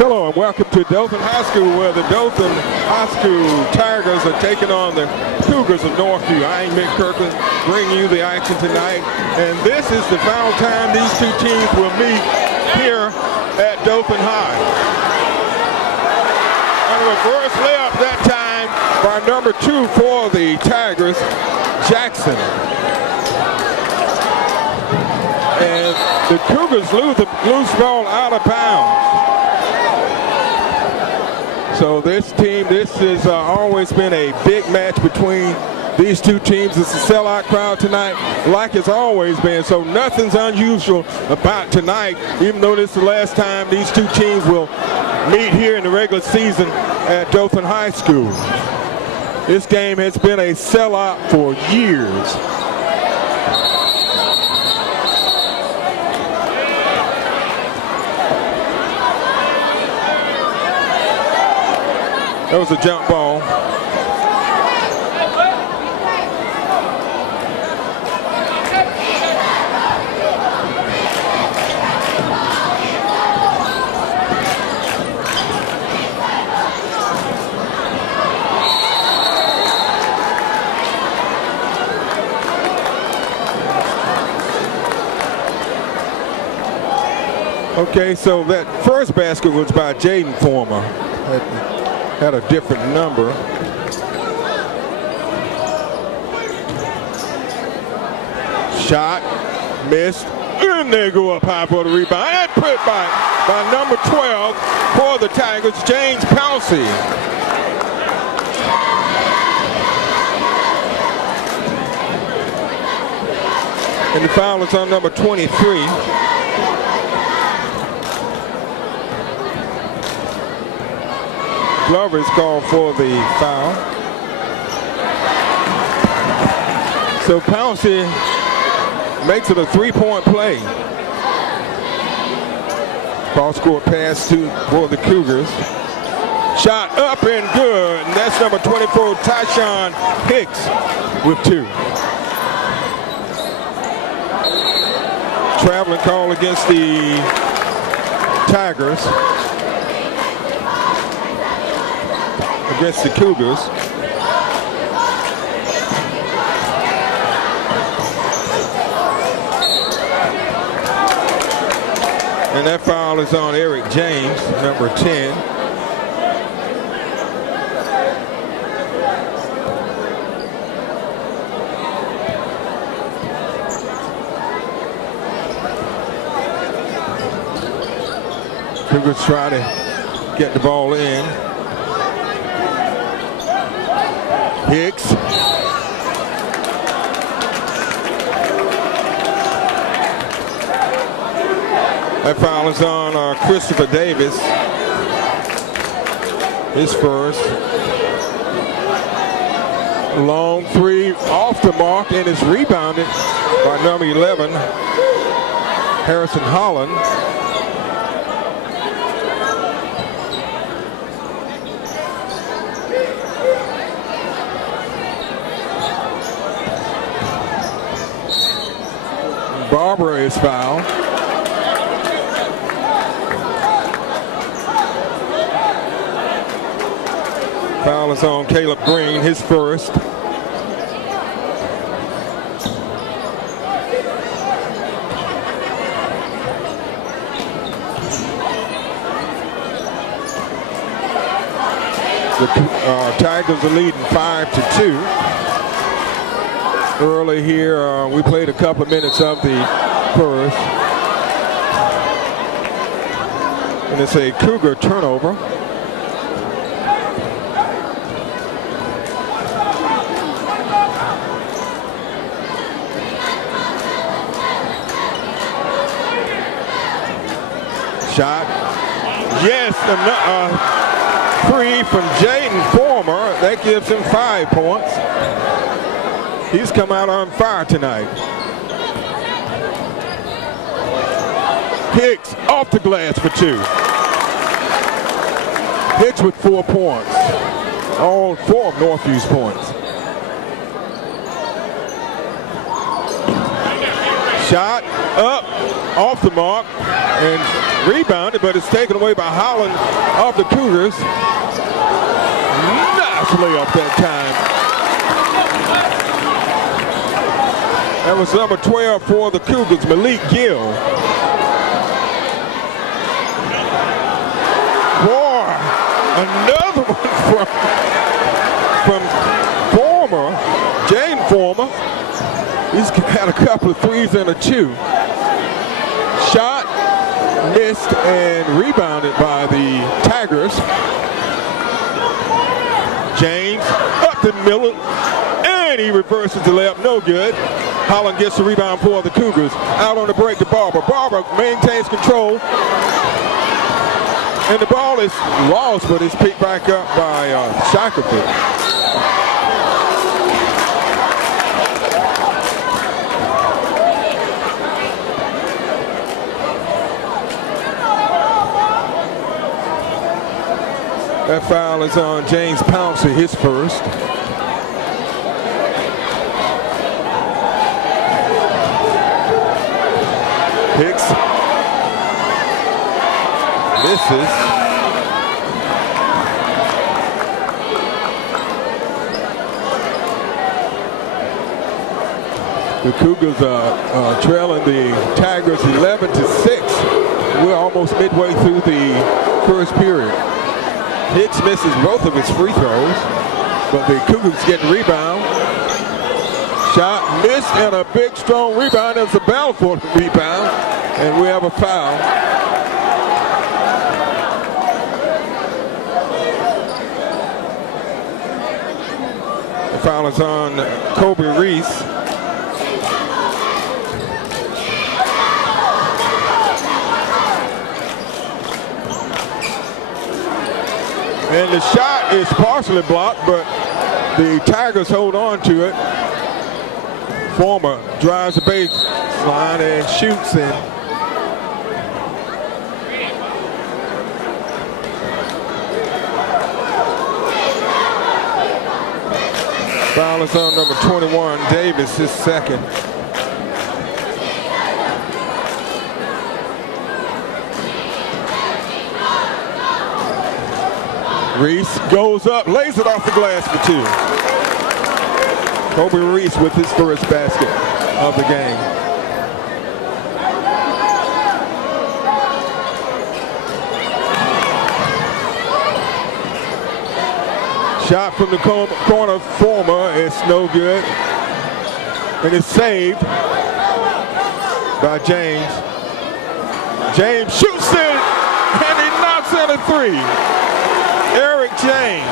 Hello and welcome to Dothan High School, where the Dothan High School Tigers are taking on the Cougars of Northview. I am Mick Kirkland, bringing you the action tonight. And this is the final time these two teams will meet here at Dothan High. And a reverse layup that time by number 2 for the Tigers, Jackson. And the Cougars lose the loose ball out of bounds. So this has always been a big match between these two teams. It's a sellout crowd tonight, like it's always been. So nothing's unusual about tonight, even though this is the last time these two teams will meet here in the regular season at Dothan High School. This game has been a sellout for years. That was a jump ball. Okay, so that first basket was by Jaden Former. Had a different number. Shot, missed, and they go up high for the rebound. And put by number 12 for the Tigers, James Pouncy. And the foul is on number 23. Glover is called for the foul. So Pouncy makes it a 3-point play. Cross-court pass for the Cougars. Shot up and good, and that's number 24, Tyshawn Hicks with 2. Traveling call against the Tigers. Against the Cougars. And that foul is on Eric James, number 10. Cougars try to get the ball in. Hicks. That foul is on Christopher Davis. His first. Long 3 off the mark, and is rebounded by number 11, Harrison Holland. Barber is fouled. Foul is on Caleb Green, his first. The Tigers are leading 5-2. Early here, we played a couple of minutes of the first. And it's a Cougar turnover. Shot. Yes, 3 from Jaden Former. That gives him 5 points. He's come out on fire tonight. Hicks off the glass for 2. Hicks with 4 points. All 4 of Northview's points. Shot up, off the mark, and rebounded, but it's taken away by Holland of the Cougars. Nice layup that time. That was number 12 for the Cougars, Malik Gill. Boy, another one from Former, Jane Former. He's had a couple of threes and a two. Shot, missed, and rebounded by the Tigers. James up the middle, and he reverses the layup, no good. Holland gets the rebound for the Cougars. Out on the break to Barber. Barber maintains control. And the ball is lost, but it's picked back up by Shackelford. That foul is on James Pouncy, his first. Hicks misses. The Cougars are trailing the Tigers 11-6. We're almost midway through the first period. Hicks misses both of his free throws, but the Cougars get the rebound. Shot missed, and a big strong rebound. There's a battle for the rebound, and we have a foul. The foul is on Kobe Reese. And the shot is partially blocked, but the Tigers hold on to it. Former drives the baseline and shoots in. Foul is on number 21, Davis, his second. Reese goes up, lays it off the glass for two. Kobe Reese with his first basket of the game. Shot from the corner, Former, it's no good. And it's saved by James. James shoots it, and he knocks in a three. Eric James.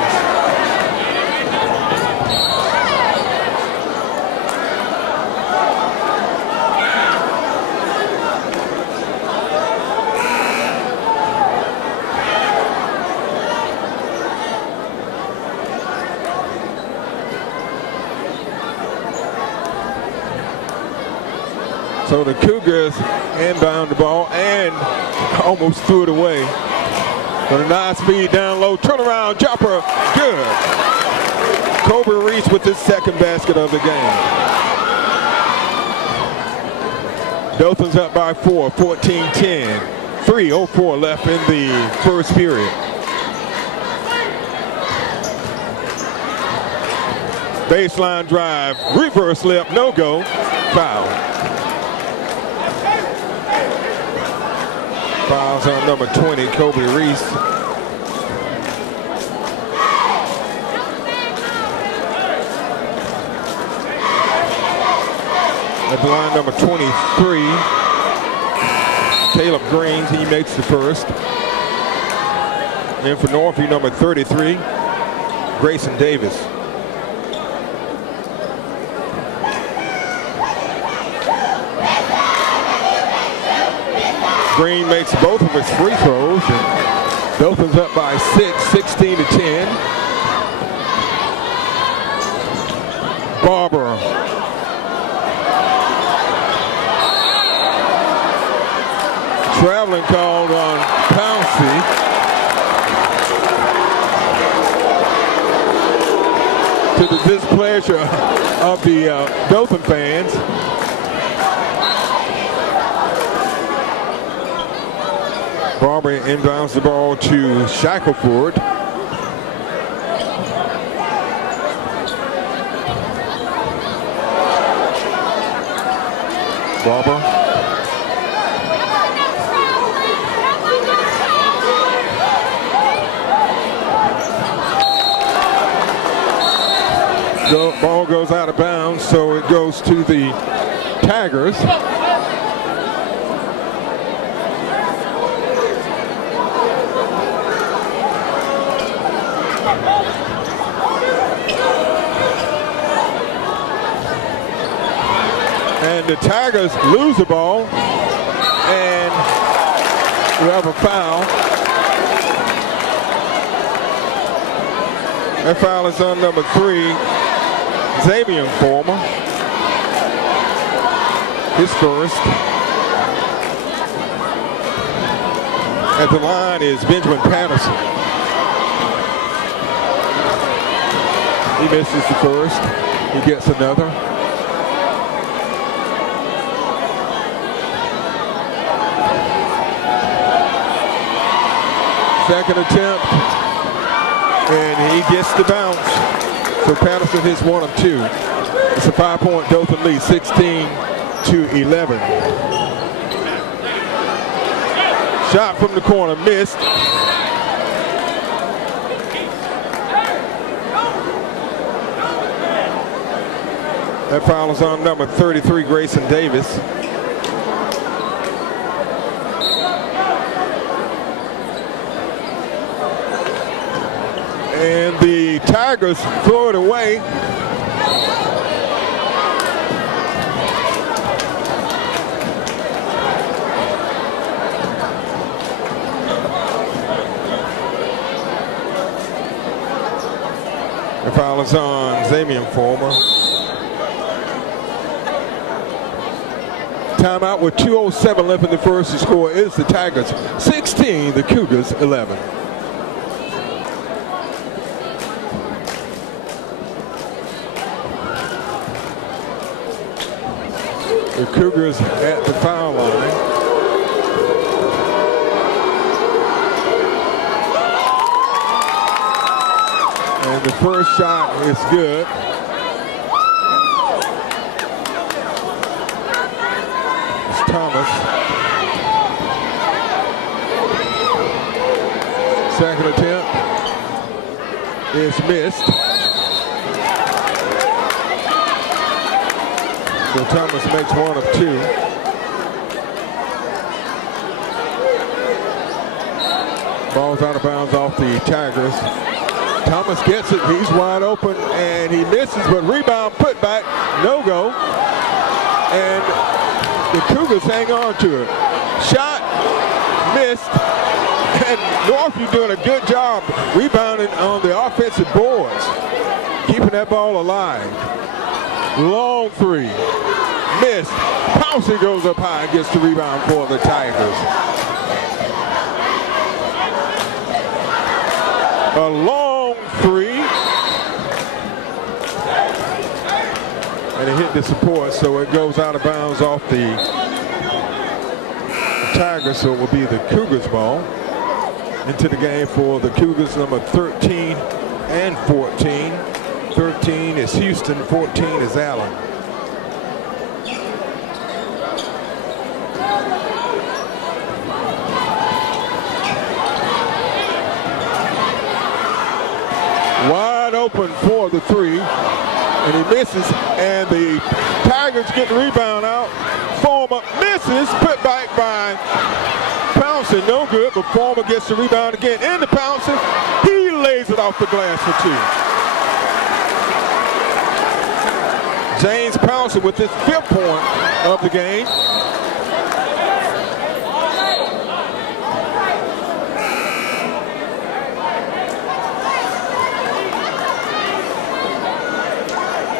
So the Cougars inbound the ball and almost threw it away. But a nice feed down low, turnaround jumper, good. Kobe Reese with his second basket of the game. Dothan's up by 4, 14-10. 3:04 left in the first period. Baseline drive, reverse layup, no go, foul. Fouls on number 20, Kobe Reese. At the line, number 23, Caleb Green, he makes the first. And for Northview, number 33, Grayson Davis. Green makes both of his free throws, and Dothan's up by 6, 16-10. Barber. Traveling called on Pouncy. To the displeasure of the Dothan fans. Barber inbounds the ball to Shackelford. Barber. The ball goes out of bounds, so it goes to the Tigers. And the Tigers lose the ball, and we have a foul. That foul is on number 3, Xavier Former. His first. At the line is Benjamin Patterson. He misses the first. He gets another. Second attempt, and he gets the bounce. So Patterson hits 1 of 2. It's a 5-point Dothan lead, 16-11. Shot from the corner, missed. That foul is on number 33, Grayson Davis. And the Tigers throw it away. The foul is on Xavier Former. Timeout with 2:07 left in the first. The score is the Tigers 16, the Cougars 11. The Cougars at the foul line. And the first shot is good. It's Thomas. Second attempt is missed. So Thomas makes 1 of 2. Ball's out of bounds off the Tigers. Thomas gets it, he's wide open, and he misses, but rebound, put back, no go. And the Cougars hang on to it. Shot, missed, and Northview doing a good job rebounding on the offensive boards, keeping that ball alive. Long 3, missed. Pouncy goes up high and gets the rebound for the Tigers. A long 3. And it hit the support, so it goes out of bounds off the Tigers, so it will be the Cougars ball. Into the game for the Cougars, number 13 and 14. 13 is Houston, 14 is Allen. Wide open for the 3, and he misses, and the Tigers get the rebound out. Former misses, put back by Pouncy, no good, but Former gets the rebound again into Pouncy. He lays it off the glass for 2. James Pouncy with his 5th point of the game.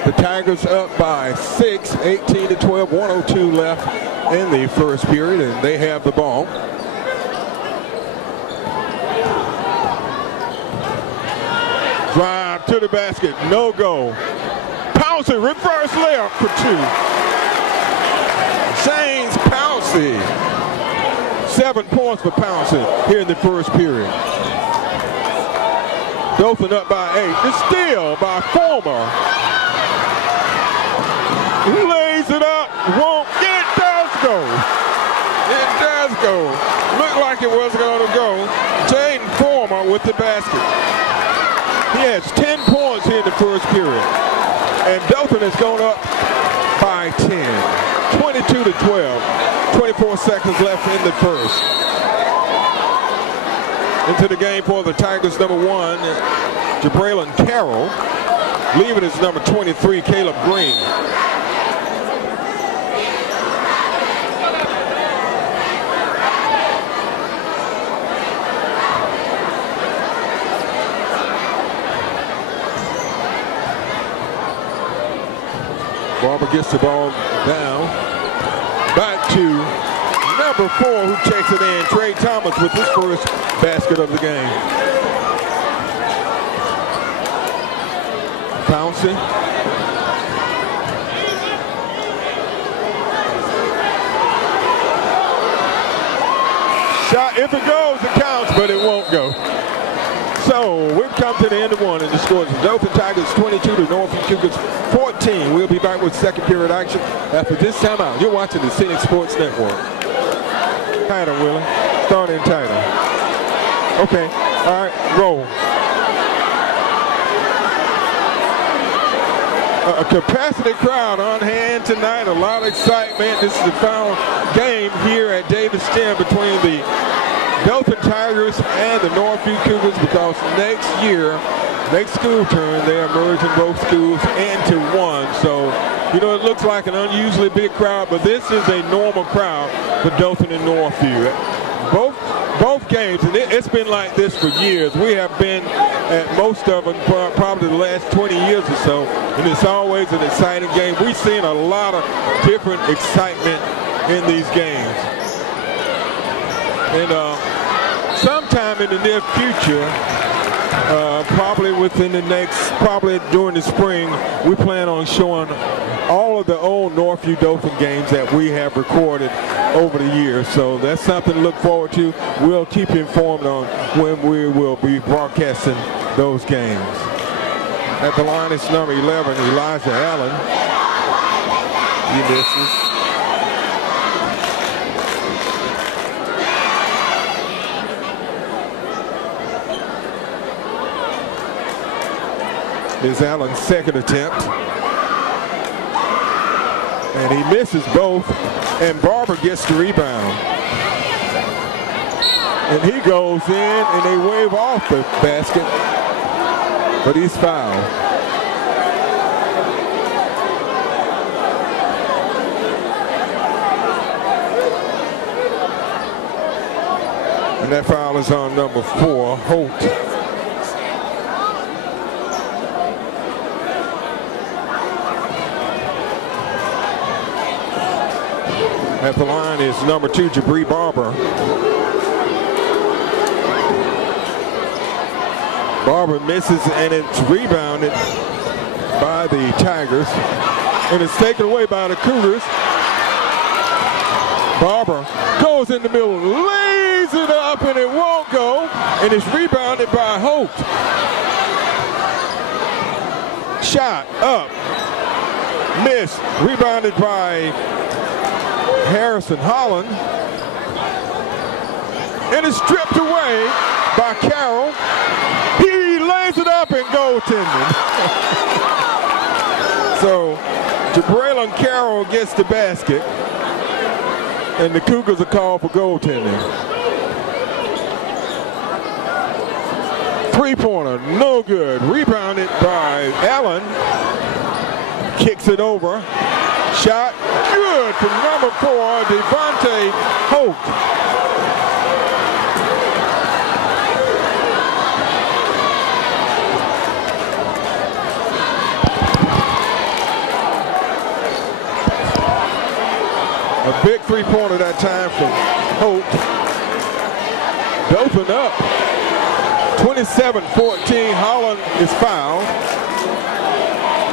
The Tigers up by 6, 18-12, 1:02 left in the first period, and they have the ball. Drive to the basket, no go. Pouncy, reverse layup for 2. James Pouncy 7 points for Pouncy here in the first period. Dothan up by 8. The steal by Former. Lays it up. Won't. It does go. It does go. Looked like it was going to go. Jaden Former with the basket. He has 10 points here in the first period. And Dothan has gone up by 10. 22 to 12. 24 seconds left in the first. Into the game for the Tigers, number 1, Jabraylon Carroll. Leaving is number 23, Caleb Green. Barber gets the ball down. Back to number 4, who takes it in, Trey Thomas, with his first basket of the game. Pouncy. Shot, if it goes, it counts, but it won't go. So we've come to the end of one, and the scores are Dothan Tigers 22 to Northview Cougars 14. We'll be back with second period action after this timeout. You're watching the Scenic Sports Network. Tighter, Willie. Starting tighter. Okay. All right. Roll. A capacity crowd on hand tonight. A lot of excitement. This is the final game here at Davis-Stem between the Dothan Tigers and the Northview Cougars, because next year, next school term, they are merging both schools into one. So, you know, it looks like an unusually big crowd, but this is a normal crowd for Dothan and Northview. Both games, and it's been like this for years. We have been at most of them probably the last 20 years or so, and it's always an exciting game. We've seen a lot of different excitement in these games. And sometime in the near future, probably within the next, probably during the spring, we plan on showing all of the old Northview Dothan games that we have recorded over the years. So that's something to look forward to. We'll keep you informed on when we will be broadcasting those games. At the line is number 11, Elijah Allen. He misses. Is Allen's second attempt. And he misses both, and Barber gets the rebound. And he goes in, and they wave off the basket, but he's fouled. And that foul is on number 4, Holt. At the line is number 2, Jabri Barber. Barber misses, and it's rebounded by the Tigers. And it's taken away by the Cougars. Barber goes in the middle, lays it up, and it won't go. And it's rebounded by Holt. Shot up. Missed. Rebounded by Harrison Holland, and it's stripped away by Carroll. He lays it up and goaltending. So Jabraylon Carroll gets the basket, and the Cougars are called for goaltending. Three-pointer, no good. Rebounded by Allen. Kicks it over. Shot good from number 4, Devontae Holt. A big three-pointer that time from Holt. Dothan up. 27-14. Holland is fouled.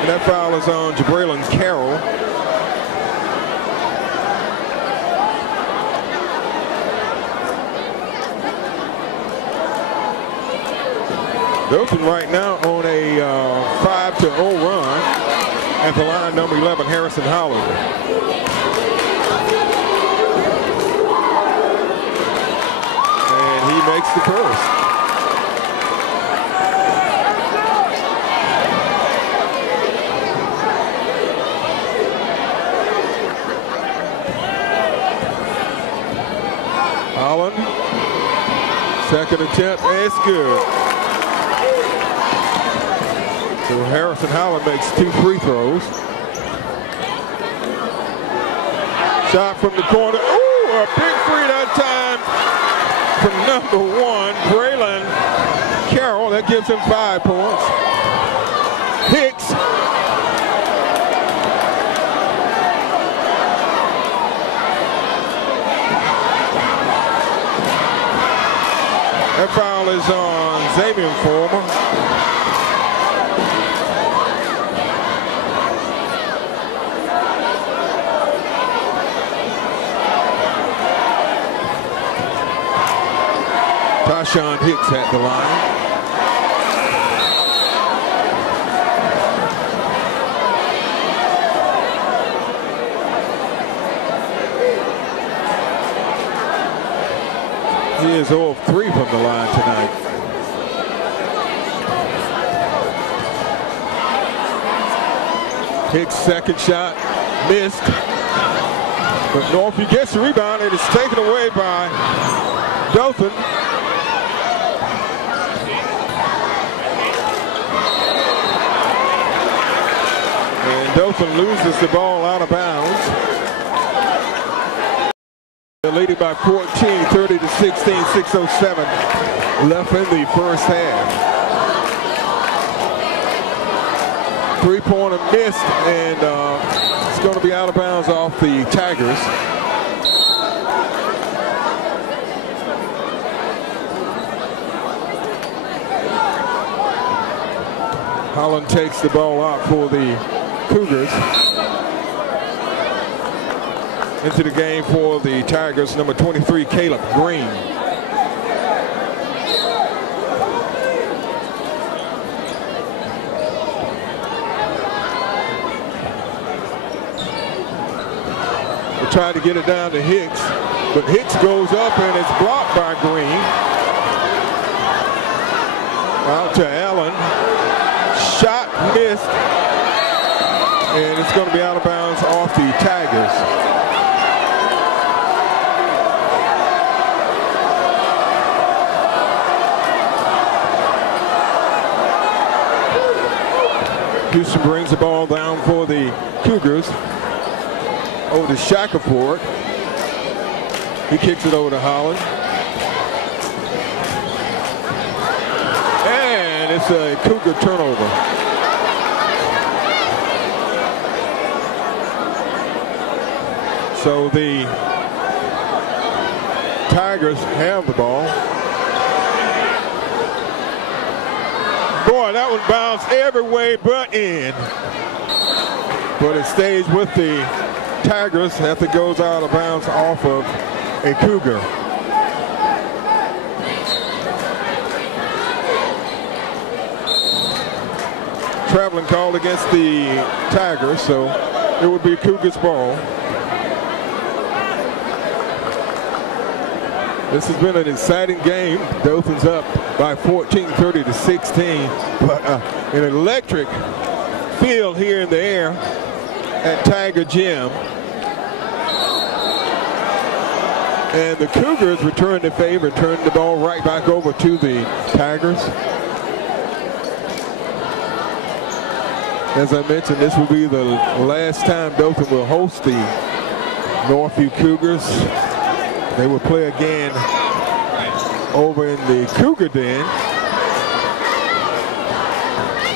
And that foul is on Jabraylon Carroll. Dothan right now on a 5-0 run at the line, number 11, Harrison Holland. And he makes the first. Holland, second attempt, and it's good. So Harrison Holland makes 2 free throws. Shot from the corner. Ooh, a big free that time from number 1, Braylon Carroll. That gives him 5 points. Hicks. That foul is on Xavier Former. Tashawn Hicks at the line. He is 0 of 3 from the line tonight. Hicks' second shot missed. But Northview gets the rebound and it's taken away by Dothan. And Dothan loses the ball out of bounds. They're leading by 14, 30-16, 6:07 left in the first half. Three-pointer missed, and it's going to be out of bounds off the Tigers. Holland takes the ball out for the Cougars. Into the game for the Tigers, number 23, Caleb Green. We'll try to get it down to Hicks, but Hicks goes up and it's blocked by Green. Out to Allen. Shot missed, and it's going to be out of bounds off the Tigers. Houston brings the ball down for the Cougars. Over to Shackelford. He kicks it over to Holland. And it's a Cougar turnover. So the Tigers have the ball. Boy, that one bounced every way but in. But it stays with the Tigers after it goes out of bounds off of a Cougar. Traveling call against the Tigers, so it would be Cougars ball. This has been an exciting game. Dothan's up by 14, 30-16. But an electric field here in the air at Tiger Gym. And the Cougars return the favor, turn the ball right back over to the Tigers. As I mentioned, this will be the last time Dothan will host the Northview Cougars. They will play again over in the Cougar Den.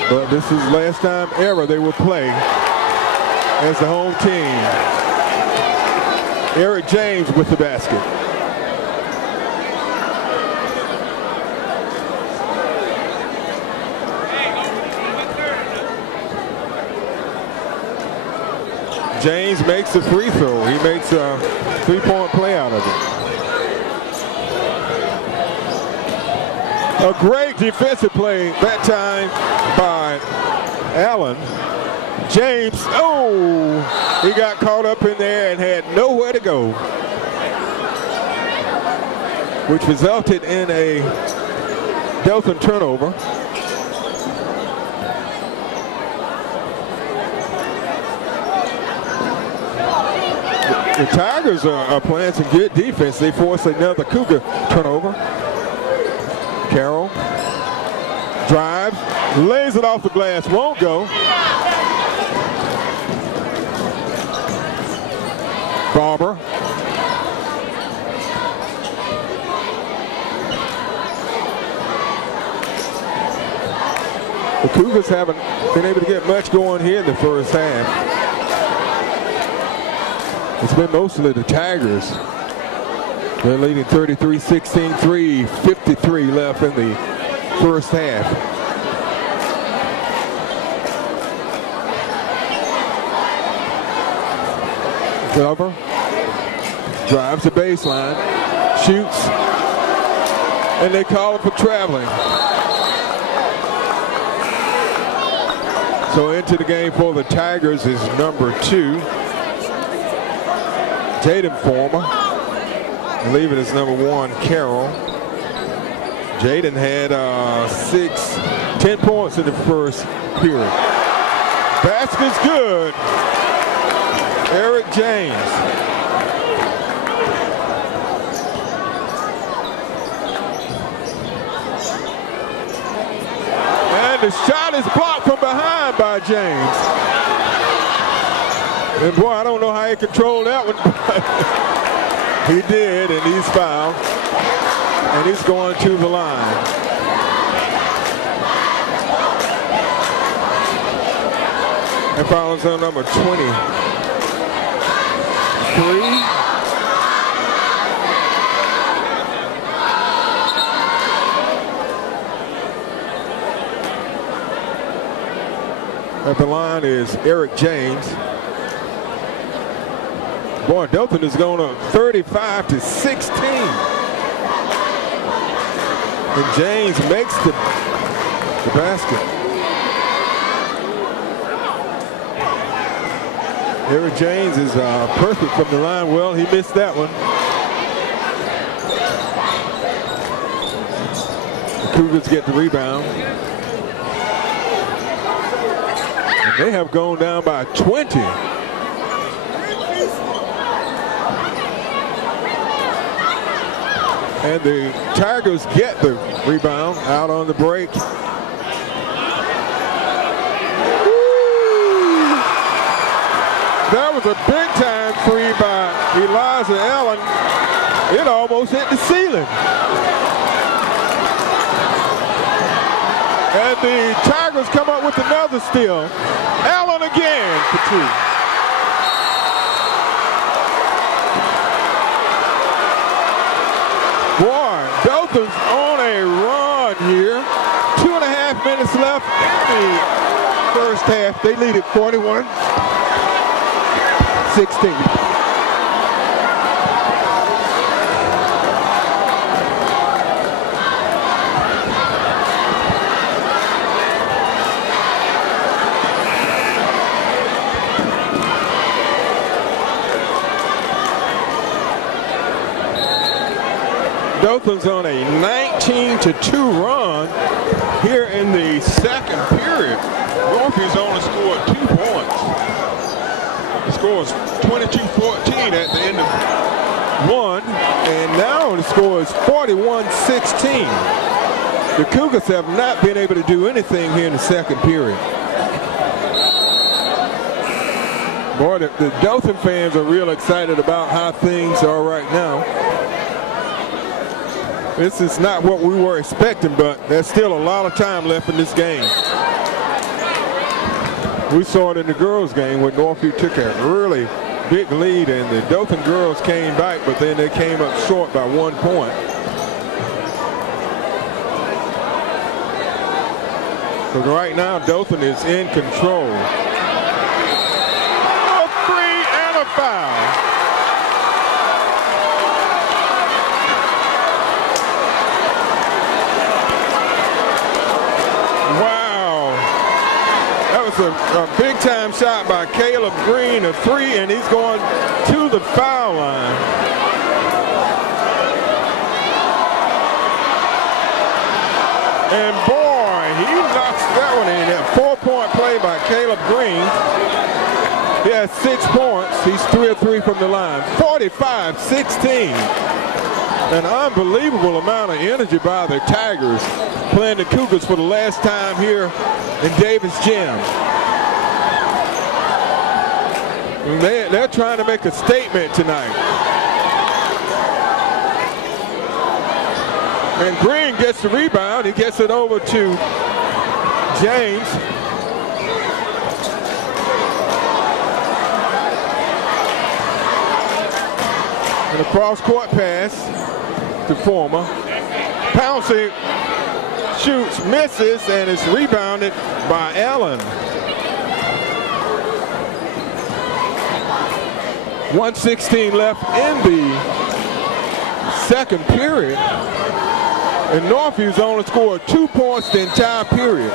But this is the last time ever they will play as the home team. Eric James with the basket. James makes the free throw. He makes a three-point play out of it. A great defensive play that time by Allen. James, oh, he got caught up in there and had nowhere to go, which resulted in a Dothan turnover. The Tigers are playing some good defense. They force another Cougar turnover. Carroll drives, lays it off the glass, won't go. Barber. The Cougars haven't been able to get much going here in the first half. It's been mostly the Tigers. They're leading 33-16, 3:53 left in the first half. Glover drives the baseline, shoots, and they call it for traveling. So into the game for the Tigers is number 2. Jaden Former. Leaving is number 1, Carroll. Jaden had 10 points in the first period. Basket's good. Eric James. And the shot is blocked from behind by James. And boy, I don't know how he controlled that one. He did, and he's fouled. And he's going to the line. And fouls on number 23. At the line is Eric James. Boy, Dothan is going up 35-16. And James makes the basket. Eric James is perfect from the line. Well, he missed that one. The Cougars get the rebound. And they have gone down by 20. And the Tigers get the rebound out on the break. Woo! That was a big-time three by Elijah Allen. It almost hit the ceiling. And the Tigers come up with another steal. Allen again for 2. Boy, Dothan's on a run here. 2.5 minutes left in the first half. They lead at 41-16. Dothan's on a 19-2 run here in the second period. Northview's only scored 2 points. The score is 22-14 at the end of 1, and now the score is 41-16. The Cougars have not been able to do anything here in the second period. Boy, the Dothan fans are real excited about how things are right now. This is not what we were expecting, but there's still a lot of time left in this game. We saw it in the girls' game when Northview took a really big lead, and the Dothan girls came back, but then they came up short by 1 point. So right now, Dothan is in control. A 3 and a foul. was a big-time shot by Caleb Green, a three, and he's going to the foul line. And boy, he knocks that one in. A 4-point play by Caleb Green. He has 6 points. He's 3 of 3 from the line. 45-16. An unbelievable amount of energy by the Tigers playing the Cougars for the last time here in Davis Gym. They're trying to make a statement tonight. And Green gets the rebound. He gets it over to James. And a cross-court pass to Former. Pouncy shoots, misses, and is rebounded by Allen. 1:16 left in the second period. And Northview's only scored 2 points the entire period.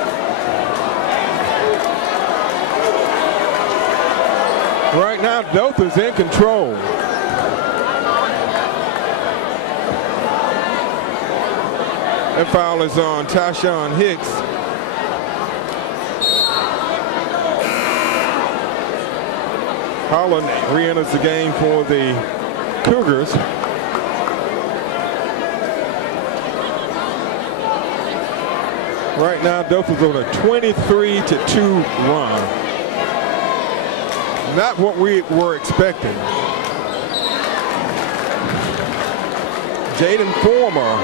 Right now, Dothan's in control. That foul is on Tyshawn Hicks. Holland re-enters the game for the Cougars. Right now, Dothan's on a 23-2 run. Not what we were expecting. Jaden Former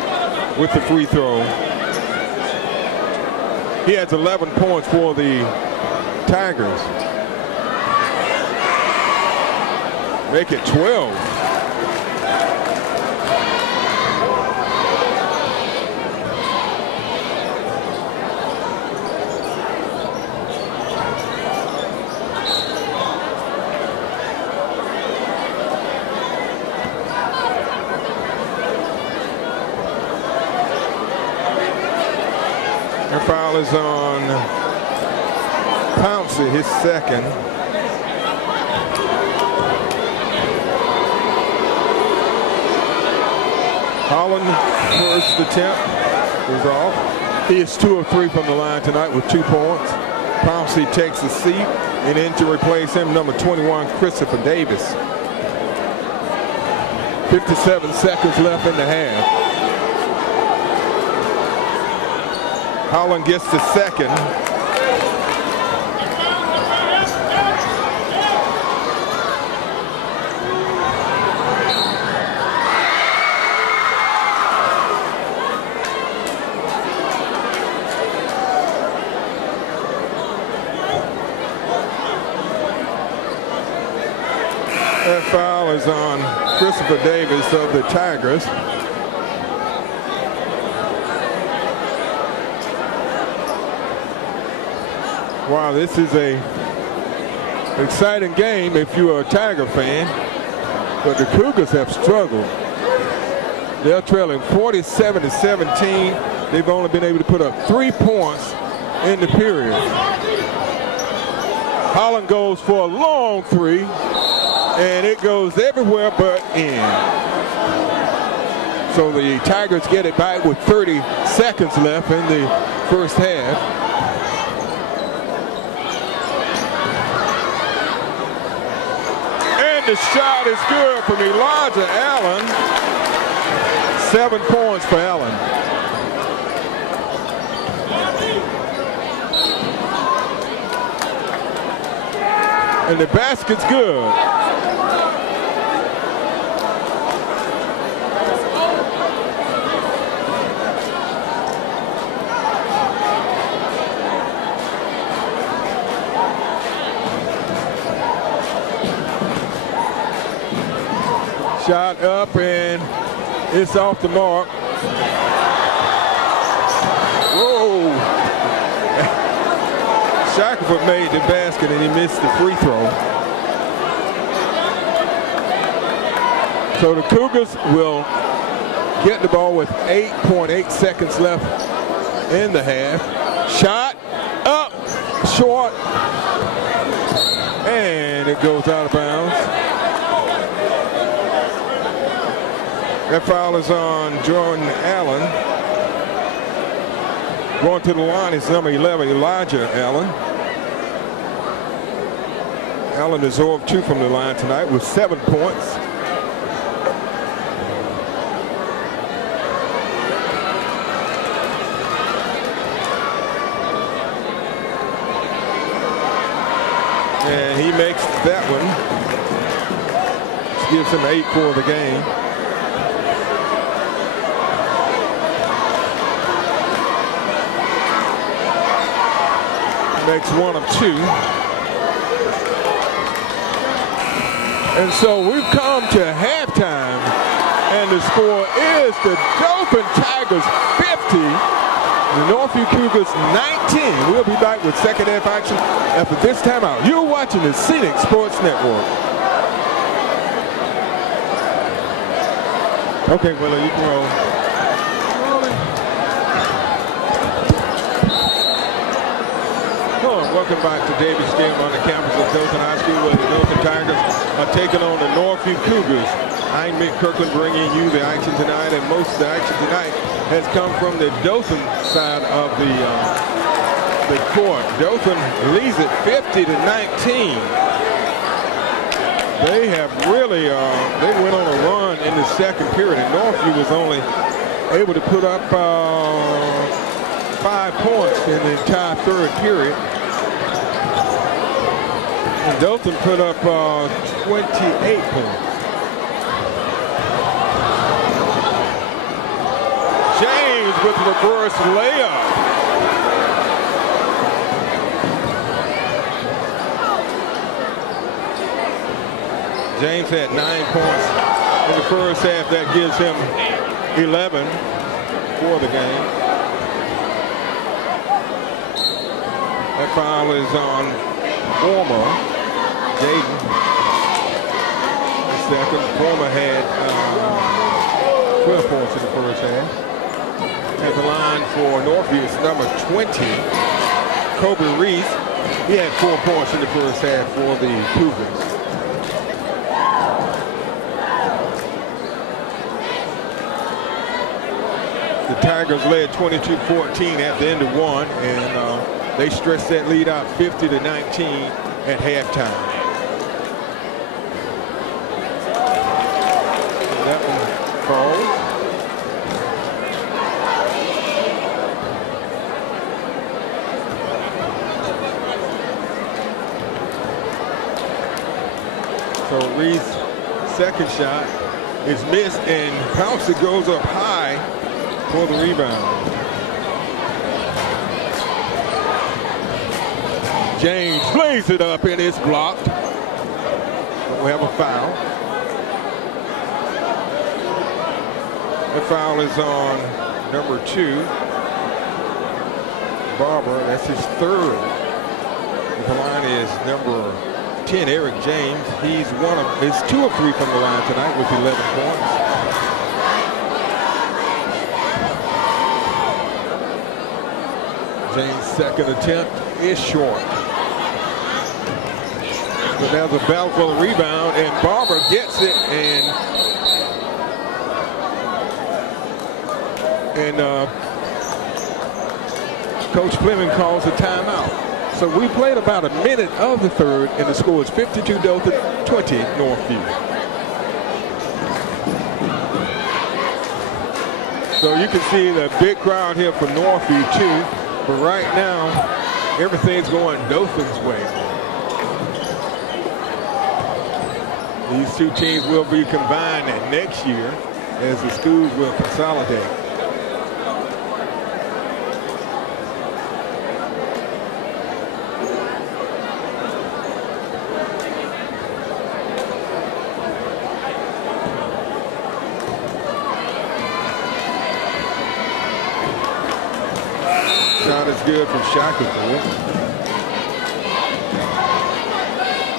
with the free throw. He has 11 points for the Tigers. Make it 12. The foul is on Pouncy, his second. Holland, first attempt, is off. He is 2 of 3 from the line tonight with 2 points. Pouncy takes a seat, and in to replace him, number 21, Christopher Davis. 57 seconds left in the half. Holland gets the second. That foul is on Christopher Davis of the Tigers. Wow, this is a exciting game if you're a Tiger fan, but the Cougars have struggled. They're trailing 47-17. They've only been able to put up 3 points in the period. Holland goes for a long three, and it goes everywhere but in. So the Tigers get it back with 30 seconds left in the first half. The shot is good from Elijah Allen. 7 points for Allen. And the basket's good. Shot up, and it's off the mark. Whoa. Shackelford made the basket, and he missed the free throw. So the Cougars will get the ball with 8.8 seconds left in the half. Shot up, short. And it goes out of bounds. That foul is on Jordan Allen. Going to the line is number 11, Elijah Allen. Allen is 0 of 2 from the line tonight with 7 points. And he makes that one. This gives him 8 for the game. Makes 1 of 2. And so we've come to halftime, and the score is the Dothan Tigers 50, the Northview Cougars 19. We'll be back with second half action after this timeout. You're watching the Scenic Sports Network. Okay, Willow, you can roll. Welcome back to Davis Stadium on the campus of Dothan High School, where the Dothan Tigers are taking on the Northview Cougars. I'm Mick Kirkland bringing you the action tonight, and most of the action tonight has come from the Dothan side of the court. Dothan leads it 50-19. They have really, they went on a run in the second period, and Northview was only able to put up 5 points in the entire third period. And Dothan put up 28 points. James with reverse layup. James had 9 points in the first half. That gives him 11 for the game. That foul is on Former. Jaden, the second. Former had 12 points in the first half. At the line for Northview is number 20, Kobe Reese. He had 4 points in the first half for the Cougars. The Tigers led 22-14 at the end of one, and they stretched that lead out 50-19 at halftime. That one falls. So Reed's second shot is missed, and Pouncy goes up high for the rebound. James lays it up, and it's blocked. But we have a foul. The foul is on number 2, Barber. That's his third. The line is number 10, Eric James. He's 2 of 3 from the line tonight with 11 points. James' second attempt is short. But there's a battle for the rebound, and Barber gets it, and Coach Fleming calls a timeout. So we played about a minute of the third, and the score is 52 Dothan, 20 Northview. So you can see the big crowd here for Northview too, but right now everything's going Dothan's way. These two teams will be combined next year as the schools will consolidate. Shot is good from Shackelford.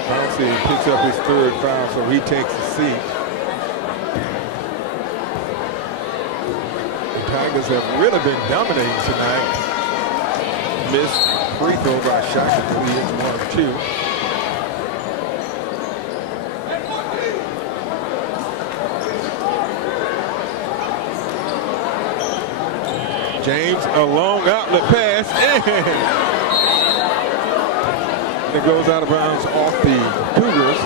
Pouncy picks up his third foul, so he takes a seat. The Tigers have really been dominating tonight. Missed free throw by Shackleton. He hits 1 of 2. James, a long outlet pass, and it goes out of bounds off the Cougars.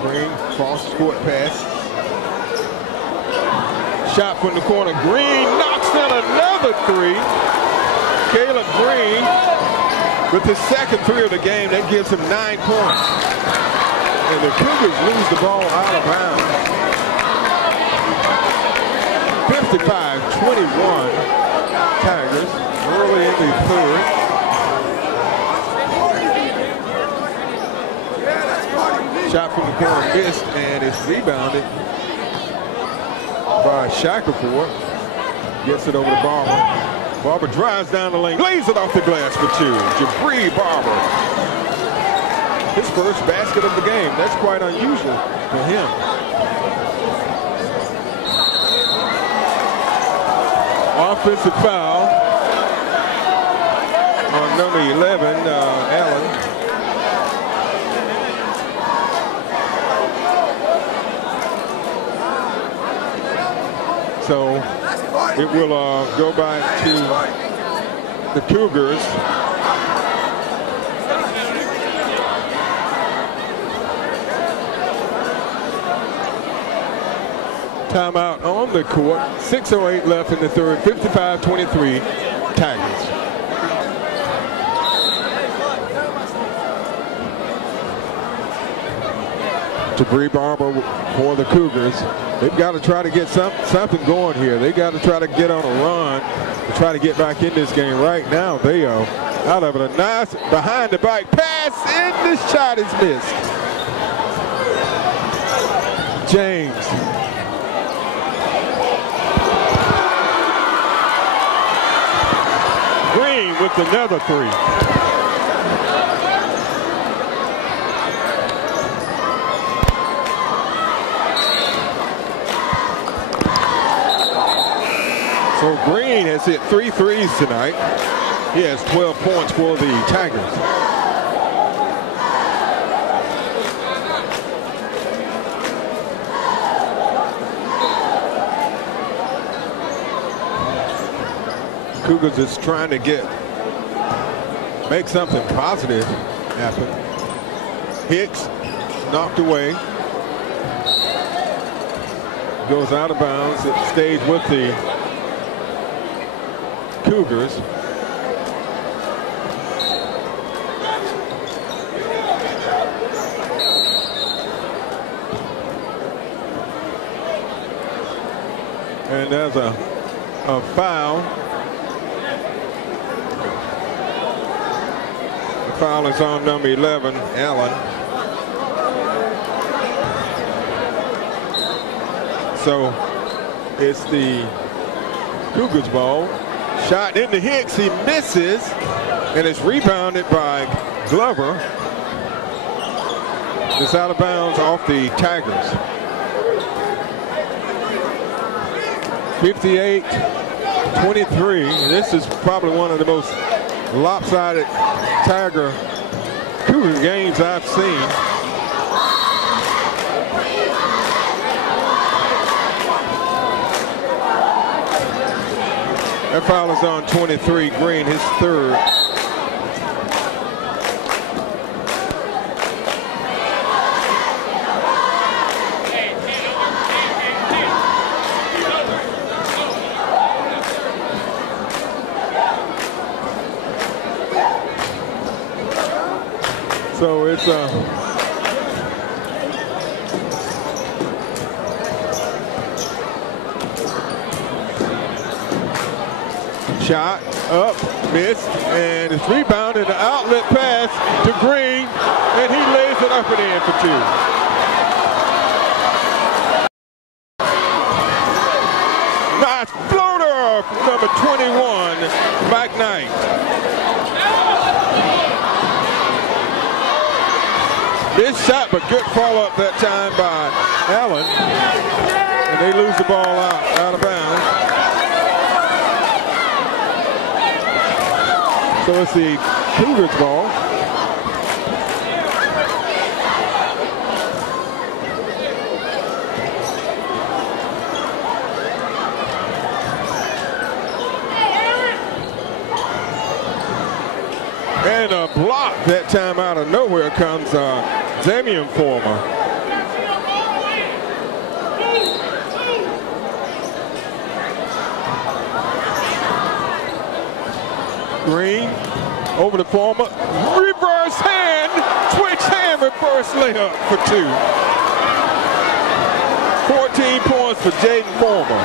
Green, cross-court pass. Shot from the corner. Green knocks in another 3. Caleb Green with his second 3 of the game. That gives him 9 points. And the Cougars lose the ball out of bounds. 55-21 Tigers early in the third. Shot from the corner missed, and it's rebounded by Shackelford. Gets it over to Barber. Barber drives down the lane, lays it off the glass for 2. Jabri Barber. His first basket of the game. That's quite unusual for him. Offensive foul on number 11, Allen. So it will go back to the Cougars. Timeout on the court. 6:08 left in the third. 55-23 Tigers. Jabri Barber for the Cougars. They've got to try to get something going here. They got to try to get on a run to try to get back in this game. Right now, they are out of it. A nice behind the back pass, and this shot is missed. James. Green with another 3. So Green has hit 3 threes tonight. He has 12 points for the Tigers. Cougars is trying to make something positive happen. Hicks knocked away. Goes out of bounds. It stays with the Cougars. And there's a foul. The foul is on number 11, Allen. So it's the Cougars ball. Shot into Hicks, he misses, and it's rebounded by Glover. It's out of bounds off the Tigers. 58-23, and this is probably one of the most lopsided Tiger Cougar games I've seen. That foul is on 23, Green, his third. So it's shot up, missed, and it's rebounded. An outlet pass to Green, and he lays it up and in for 2. Nice floater from number 21, McKnight. This shot, but good follow-up that time by Allen. And And they lose the ball out of bounds. So it's the Cougars ball. And a block that time out of nowhere comes Zamian Former. Green over the Former. Reverse hand, switch hand, reverse layup for 2. 14 points for Jaden Former.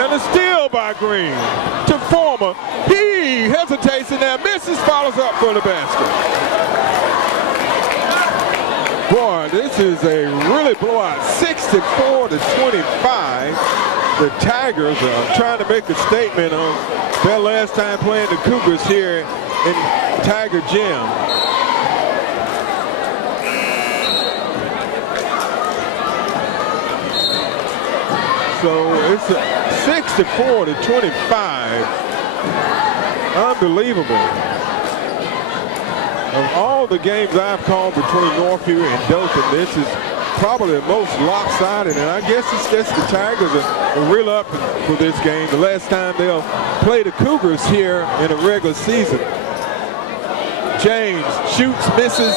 And a steal by Green to Former. He hesitates and now misses, follows up for the basket. Boy, this is a really blowout. 64 to 25. The Tigers are trying to make a statement on their last time playing the Cougars here in Tiger Gym. So it's 64 to 25. Unbelievable. Of all the games I've called between Northview and Dothan, this is probably the most lopsided, and I guess it's just the Tigers are real up for this game. The last time they'll play the Cougars here in a regular season. James shoots, misses.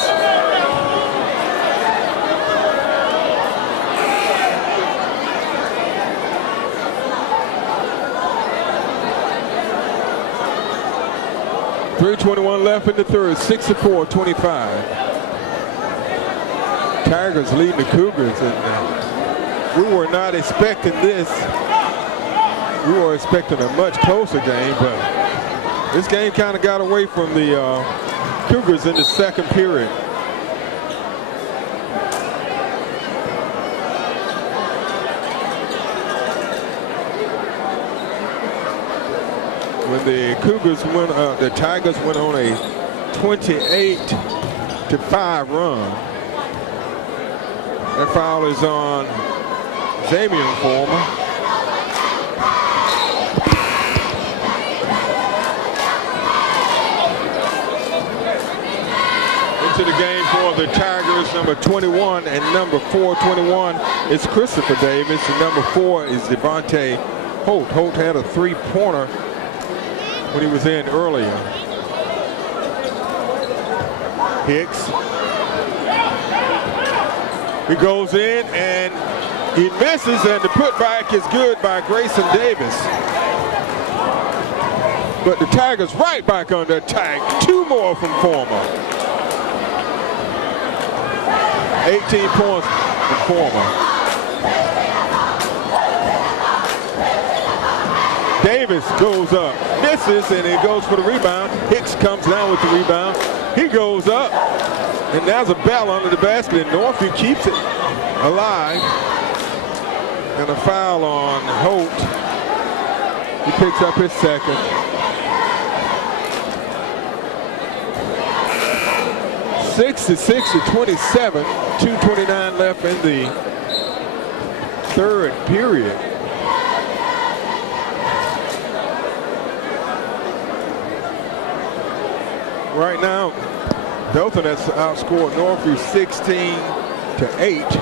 .321 left in the third, 64-25. Tigers leading the Cougars, and we were not expecting this. We were expecting a much closer game, but this game kind of got away from the Cougars in the second period. When the Cougars went, the Tigers went on a 28-5 run. That foul is on Zamian Former. Into the game for the Tigers, number 21 and number 421 is Christopher Davis, and number 4 is Devontae Holt. Holt had a three-pointer when he was in earlier. Hicks. He goes in and he misses, and the putback is good by Grayson Davis. But the Tigers right back under attack. 2 more from Former. 18 points from Former. Davis goes up, misses, and he goes for the rebound. Hicks comes down with the rebound. He goes up, and there's a ball under the basket, and Northview keeps it alive. And a foul on Holt. He picks up his second. 66-27, 2:29 left in the third period. Right now, Dothan has outscored Northview 16-8.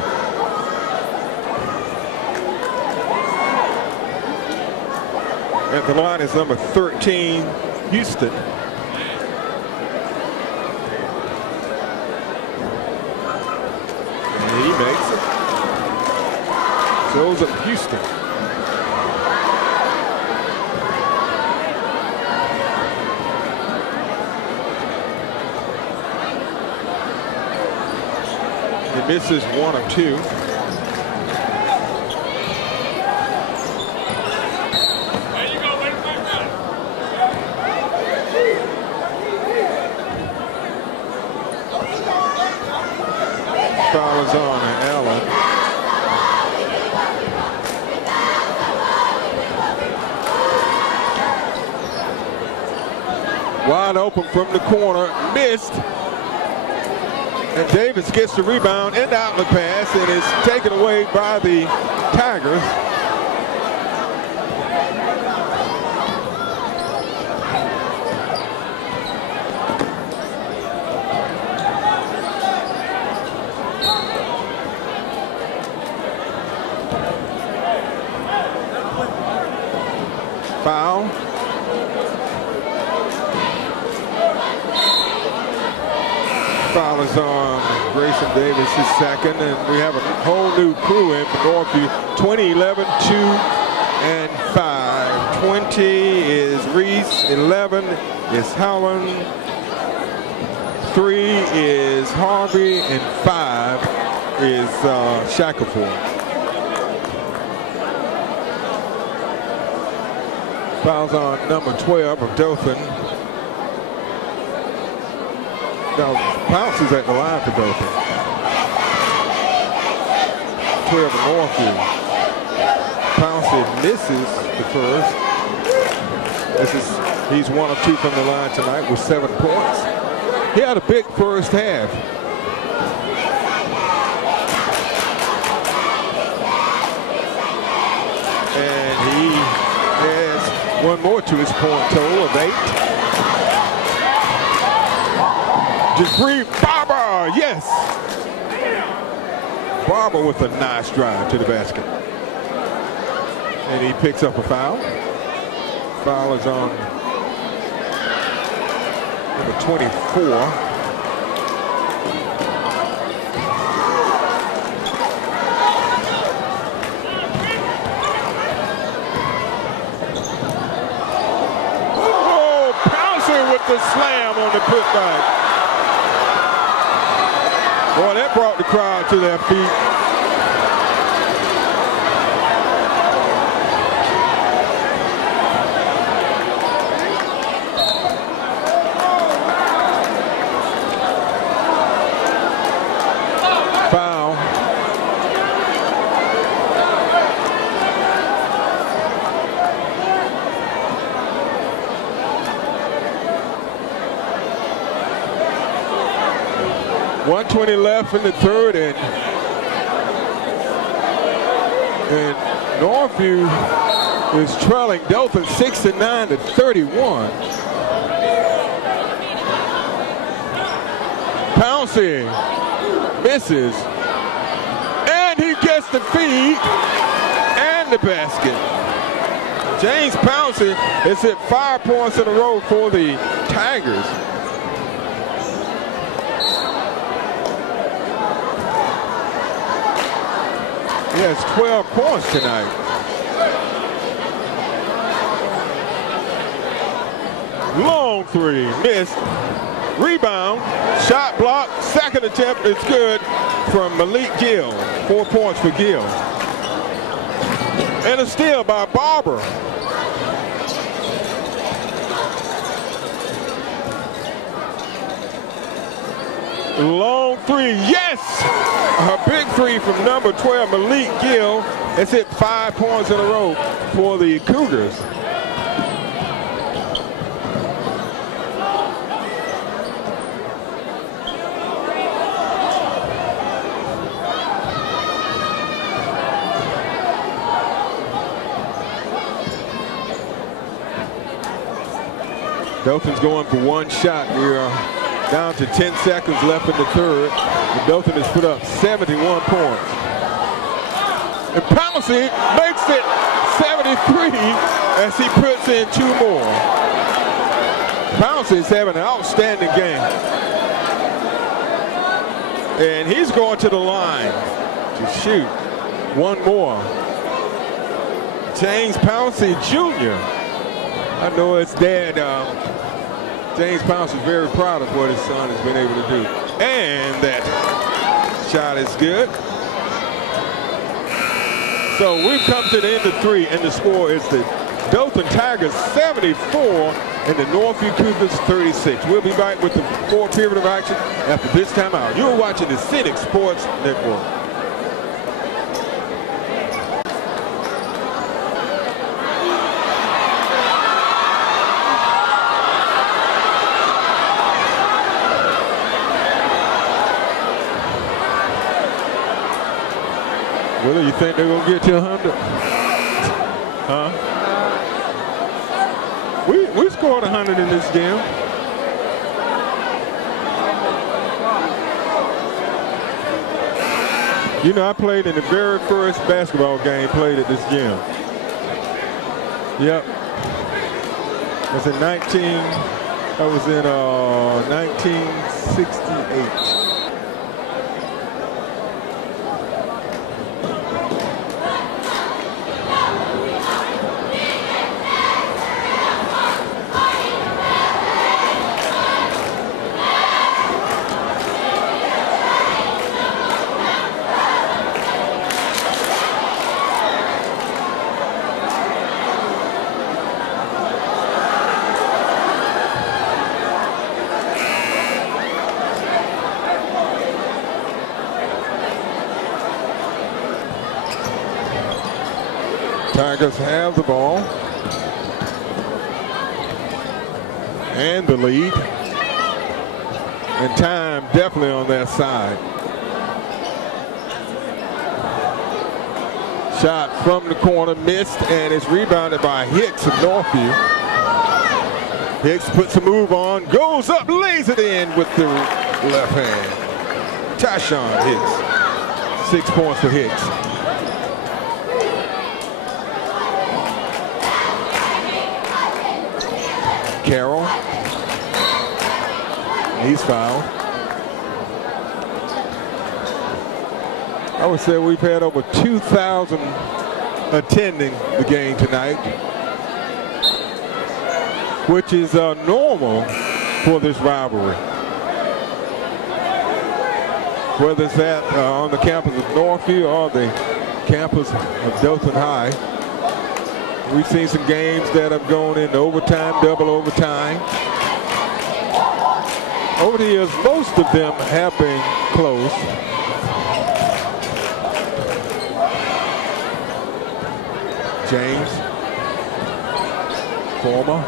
At the line is number 13, Houston. And he makes it. Shows up Houston. He misses 1 of 2. Foul is on Allen. Wide open from the corner, missed. And Davis gets the rebound and the outlet pass, and is taken away by the Tigers. Foul. Foul is on Grayson Davis, his second, and we have a whole new crew in for Northview. 20, 11, 2, and 5. 20 is Reese, 11 is Howland, 3 is Harvey, and 5 is Shackelford. Fouls on number 12 of Dothan. Now, Pouncy's at the line for Dothan. 12 of Northview. Pouncy misses the first. He's 1 of 2 from the line tonight with 7 points. He had a big first half. And he has 1 more to his point total of 8. Jabri Barber, yes! Barber with a nice drive to the basket. And he picks up a foul. Foul is on number 24. Oh, Pouncy with the slam on the putback. Boy, that brought the crowd to their feet. Foul. .120 left in the third, and Northview is trailing Dothan 69 to 31. Pouncy misses, and he gets the feed and the basket. James Pouncy has hit 5 points in a row for the Tigers. He has 12 points tonight. Long three, missed. Rebound, shot block, second attempt is good from Malik Gill. 4 points for Gill. And a steal by Barber. Long three, yes! A big three from number 12, Malik Gill, has hit 5 points in a row for the Cougars. Dothan's going for 1 shot. We are down to 10 seconds left in the third. And Dothan has put up 71 points. And Pouncy makes it 73 as he puts in 2 more. Pouncy is having an outstanding game. And he's going to the line to shoot 1 more. James Pouncy Jr. I know his dad, James Pouncy, is very proud of what his son has been able to do. And that shot is good. So we've come to the end of 3, and the score is the Dothan Tigers 74 and the Northview Cougars 36. We'll be back with the 4th period of action after this time out. You're watching the Scenic Sports Network. Willie, you think they're going to get to 100? Huh? We scored 100 in this gym. You know, I played in the very first basketball game played at this gym. Yep. I was in 1968. Tigers have the ball and the lead, and time definitely on their side. Shot from the corner, missed, and it's rebounded by Hicks of Northview. Hicks puts a move on, goes up, lays it in with the left hand. Tyshawn Hicks, 6 points for Hicks. Carroll, he's fouled. I would say we've had over 2,000 attending the game tonight, which is normal for this rivalry. Whether it's on the campus of Northview or the campus of Dothan High. We've seen some games that have gone into overtime, double overtime. Over the years, most of them have been close. James, former.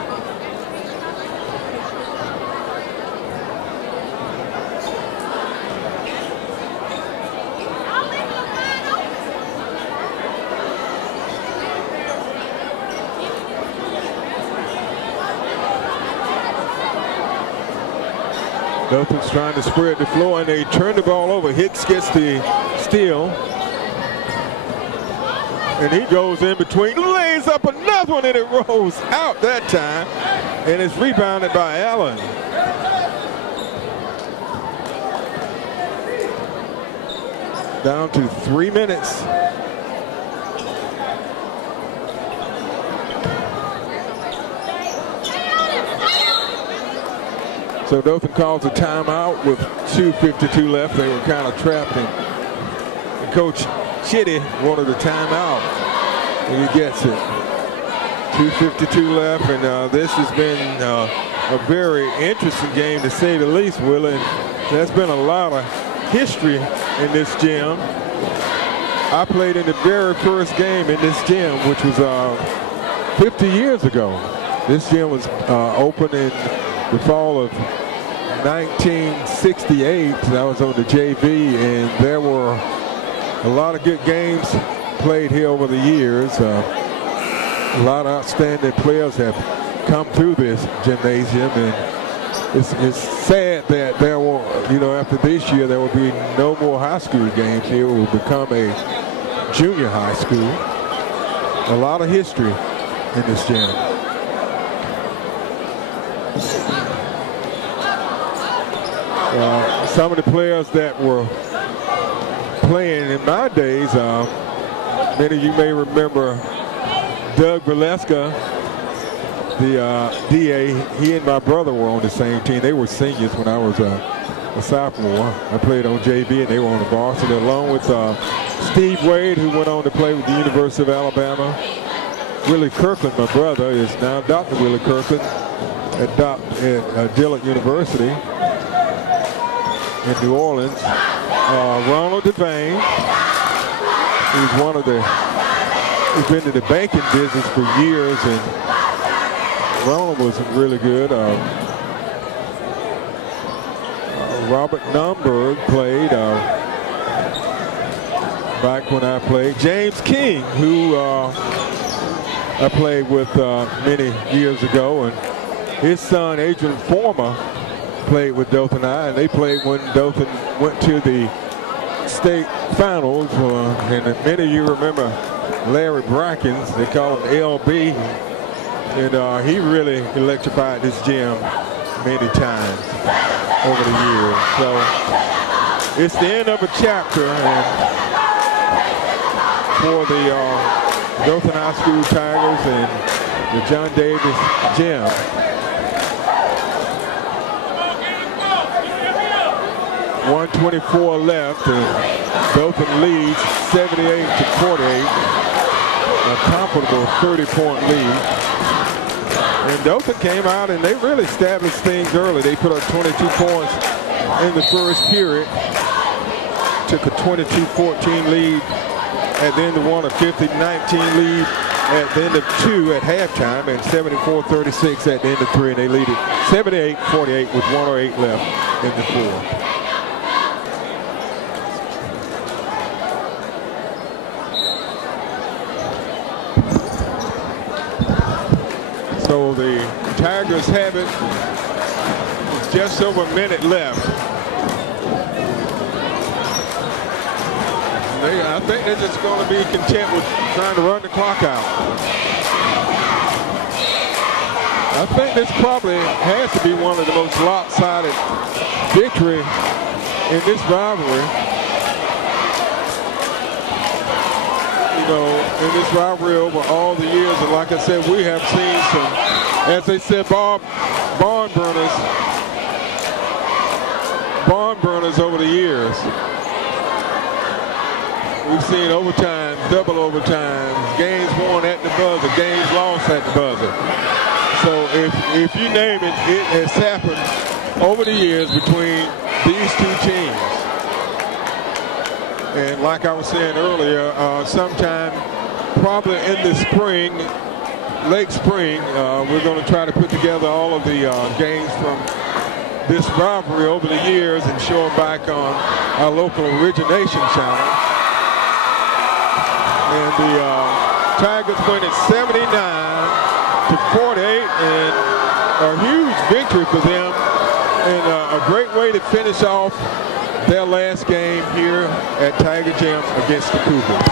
Dothan's trying to spread the floor, and they turn the ball over. Hicks gets the steal. And he goes in between, lays up another one, and it rolls out that time. And it's rebounded by Allen. Down to 3 minutes. So Dothan calls a timeout with 2:52 left. They were kind of trapped, and Coach Chitty wanted a timeout, and he gets it. 2:52 left, and this has been a very interesting game to say the least, Will. And there's been a lot of history in this gym. I played in the very first game in this gym, which was 50 years ago. This gym was opened in the fall of 1968. I was on the JV, and there were a lot of good games played here over the years. A lot of outstanding players have come through this gymnasium, and it's sad that there will, after this year, there will be no more high school games here. It will become a junior high school. A lot of history in this gym. Some of the players that were playing in my days, many of you may remember Doug Valeska, the DA. He and my brother were on the same team. They were seniors when I was a sophomore. I played on JV, and they were on the varsity, along with Steve Wade, who went on to play with the University of Alabama. Willie Kirkland, my brother, is now Dr. Willie Kirkland at Dillard University in New Orleans. Ronald Devane, he's been in the banking business for years, and Ronald was really good. Robert Numberg played. back when I played. James King, who I played with many years ago, and his son Adrian Former played with Dothan I, and they played when Dothan went to the state finals. And many of you remember Larry Brackens, they call him LB, and he really electrified this gym many times over the years. So it's the end of a chapter, and for the Dothan High School Tigers and the John Davis gym. .124 left, and Dothan leads 78-48, a comfortable 30-point lead. And Dothan came out and they really established things early. They put up 22 points in the first period, took a 22-14 lead at the end of one, a 50-19 lead at the end of two at halftime, and 74-36 at the end of three, and they lead it 78-48 with 1:08 left in the fourth. So the Tigers have it. It's just over a minute left. I think they're just going to be content with trying to run the clock out. I think this probably has to be one of the most lopsided victory in this rivalry. You know, in this rivalry over all the years, and like I said, we have seen some, as they said, barn burners over the years. We've seen overtime, double overtime, games won at the buzzer, games lost at the buzzer. So if you name it, it has happened over the years between these two teams. And like I was saying earlier, sometime probably in the spring, late spring, we're going to try to put together all of the games from this rivalry over the years and show them back on our local origination channel. And the Tigers win it 79-48, and a huge victory for them, and a great way to finish off their last game here at Tiger Gym against the Cougars.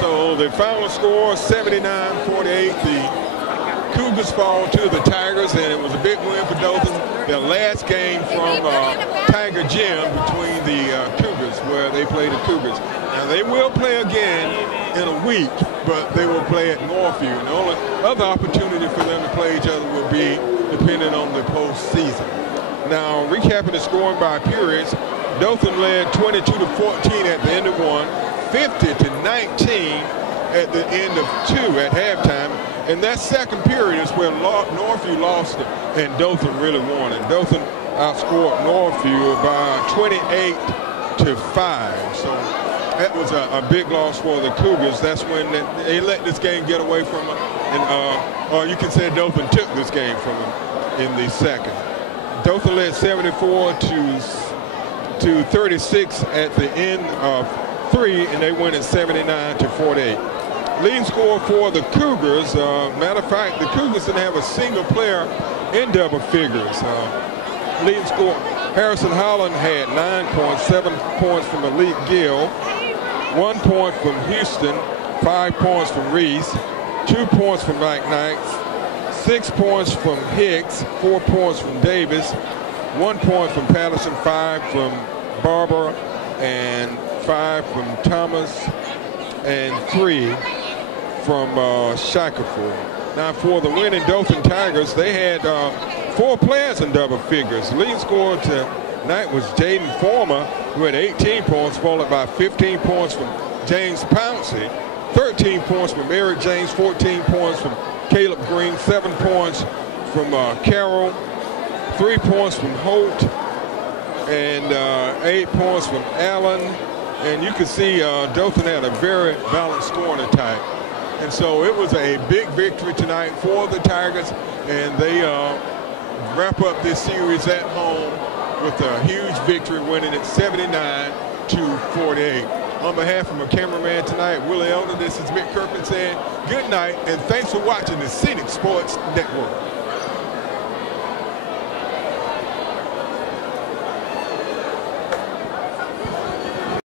So the final score, 79-48. The Cougars fall to the Tigers, and it was a big win for Dothan. Their last game from Tiger Gym between the Cougars, where they play the Cougars. Now they will play again in a week, but they will play at Northview. And the only other opportunity for them to play each other will be depending on the postseason. Now, recapping the scoring by periods, Dothan led 22-14 at the end of one, 50-19 at the end of two at halftime. And that second period is where Northview lost it and Dothan really won it. Dothan outscored Northview by 28-5. So that was a big loss for the Cougars. That's when they let this game get away from them. And, or you can say Dothan took this game from them in the second. Dothan led 74-36 at the end of three, and they win at 79-48. Leading score for the Cougars. Matter of fact, the Cougars didn't have a single player in double figures. Leading score, Harrison Holland had 9 points, 7 points from Malik Gill, 1 point from Houston, 5 points from Reese, 2 points from Mike Knights, 6 points from Hicks, 4 points from Davis, 1 point from Patterson, 5 from Barber, and 5 from Thomas, and 3 from Shackelford. Now for the winning Dothan Tigers, they had 4 players in double figures. Leading scorer tonight was Jaden Former, who had 18 points, followed by 15 points from James Pouncy, 13 points from Eric James, 14 points from Caleb Green, 7 points from Carroll, 3 points from Holt, and 8 points from Allen. And you can see Dothan had a very balanced scoring attack. And so it was a big victory tonight for the Tigers, and they wrap up this series at home with a huge victory, winning it 79-48. On behalf of my cameraman tonight, Willie Elder, this is Mick Kirkland saying good night and thanks for watching the Scenic Sports Network.